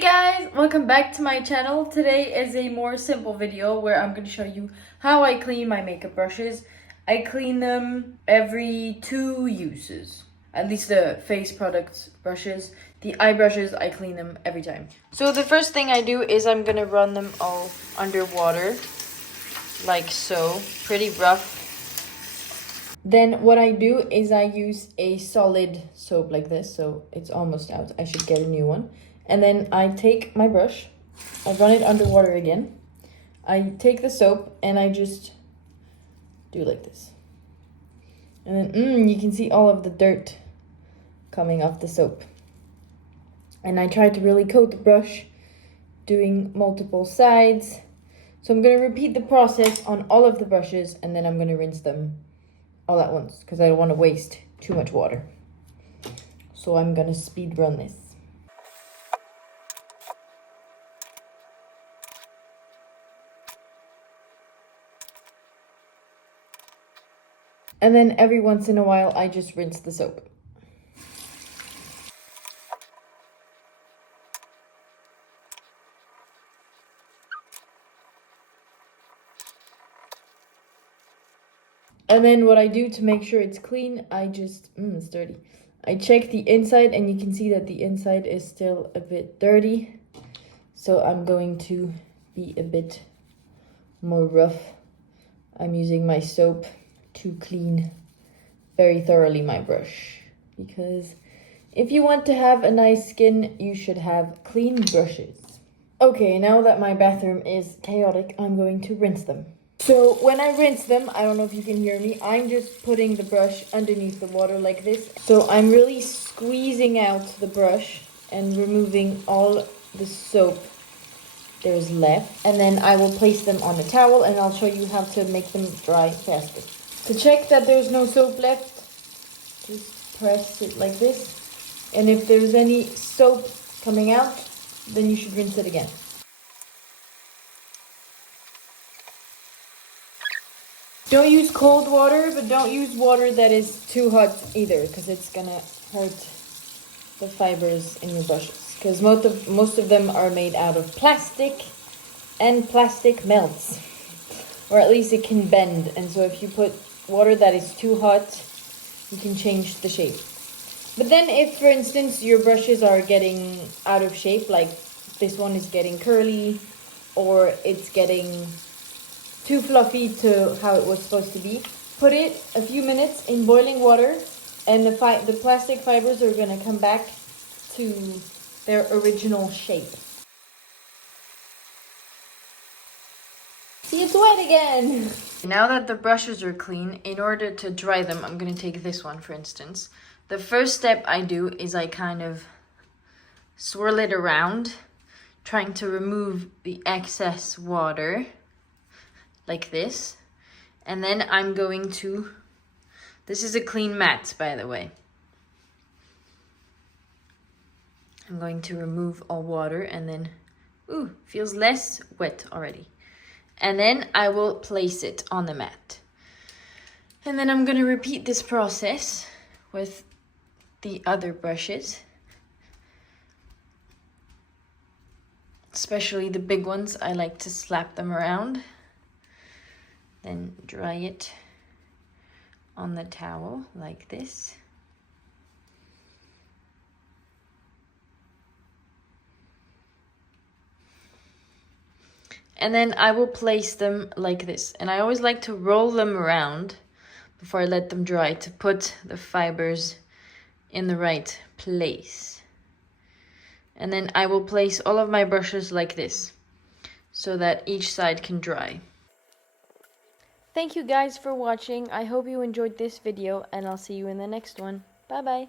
guys, welcome back to my channel. Today is a more simple video where I'm going to show you how I clean my makeup brushes. I clean them every 2 uses, at least the face products brushes. The eye brushes, I clean them every time. So the first thing I do is I'm going to run them all under water, like so, pretty rough. Then what I do is I use a solid soap like this, so it's almost out. I should get a new one. And then I take my brush, I run it under water again. I take the soap and I just do like this. And then you can see all of the dirt coming off the soap. And I try to really coat the brush, doing multiple sides. So I'm going to repeat the process on all of the brushes, and then I'm going to rinse them all at once because I don't want to waste too much water. So I'm going to speed run this. And then every once in a while, I just rinse the soap. And then what I do to make sure it's clean, I just, it's dirty. I check the inside and you can see that the inside is still a bit dirty. So I'm going to be a bit more rough. I'm using my soap to clean very thoroughly my brush, because if you want to have a nice skin, you should have clean brushes. Okay, now that my bathroom is chaotic, I'm going to rinse them. So when I rinse them, I don't know if you can hear me, I'm just putting the brush underneath the water like this. So I'm really squeezing out the brush and removing all the soap there's left. And then I will place them on a towel and I'll show you how to make them dry faster. To check that there's no soap left, just press it like this. And if there's any soap coming out, then you should rinse it again. Don't use cold water, but don't use water that is too hot either, because it's gonna hurt the fibers in your brushes. Because most of them are made out of plastic, and plastic melts. Or at least it can bend, and so if you put water that is too hot, you can change the shape. But then if, for instance, your brushes are getting out of shape, like this one is getting curly, or it's getting too fluffy to how it was supposed to be, put it a few minutes in boiling water, and the plastic fibers are going to come back to their original shape. See, it's wet again! Now that the brushes are clean, in order to dry them, I'm going to take this one for instance. The first step I do is I kind of swirl it around, trying to remove the excess water, like this. And then I'm going to, this is a clean mat, by the way. I'm going to remove all water and then, feels less wet already. And then I will place it on the mat. And then I'm going to repeat this process with the other brushes. Especially the big ones, I like to slap them around. Then dry it on the towel like this. And then I will place them like this. And I always like to roll them around before I let them dry to put the fibers in the right place. And then I will place all of my brushes like this so that each side can dry. Thank you guys for watching. I hope you enjoyed this video and I'll see you in the next one. Bye bye.